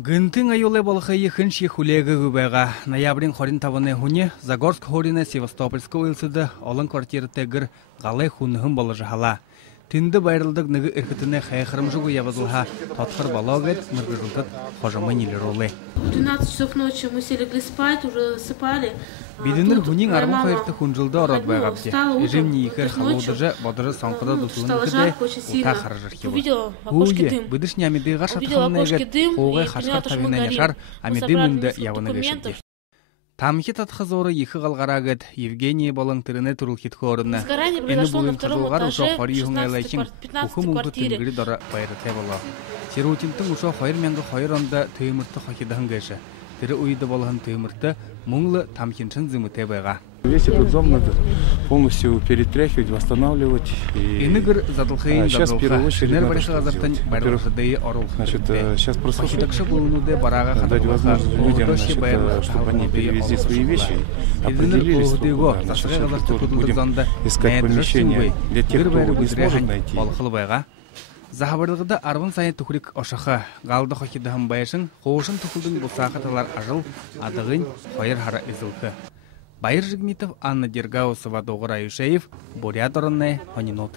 Гынтың айолы балықайы хынши хулега губайға. Ноябрин хорин таваны хуне Загорск хорина Севастопольск уйлсыды олон квартиры гір ғалай хунығын балы жағала. Тінді байрылдық нығы үркітіне қайқырым жүгу ябазылға татқыр бала өгет мұргызылдық қожамы нелер олы. 12 часов ночи мы все легли спать, уже засыпали. Бидінір хүнің армы қайырты хүнжылды орад байғапты. Ежемні екер қалудыжы бадыры санқыда дұтылын күді ұта қаражыр кеуі. Уйе, бұдыш нәмедіға шатықынын әгет, оғай қашқар тавинен яшар, амеды мүнді явыны вешіпті. Тамхи татхазоры екі қалғарағыд Евгения балың-тырыны тұрылхет хорына. Әні бұлын қызылғар ұша қори үңайлайшын ұқым ұлғы түнгірі дара байры тәбіла. Серутинтің ұша қойыр мәңгі қойыр онда түйімірті қақидағын ғайшы. Тірі ұйды балығын түйімірті мұңлы тамхиншын зымы тәбіға. Весь этот дом надо полностью перетряхивать, восстанавливать. Сейчас в первую очередь сейчас просто дать возможность людям, чтобы они перевезли свои вещи, определились, искать помещение для тех, кто не сможет найти. Захабарлығыда арвын сайын түкірік ошақы, ғалды қокидығын байышын, қоғышын түкілдің бұлсақыталар ажыл, адығын қойыр хара үзілкі. Байыр Жигмитов, Анна Дергаусова, Доғыр Аюшеев, Бурят орынны, Хонинот.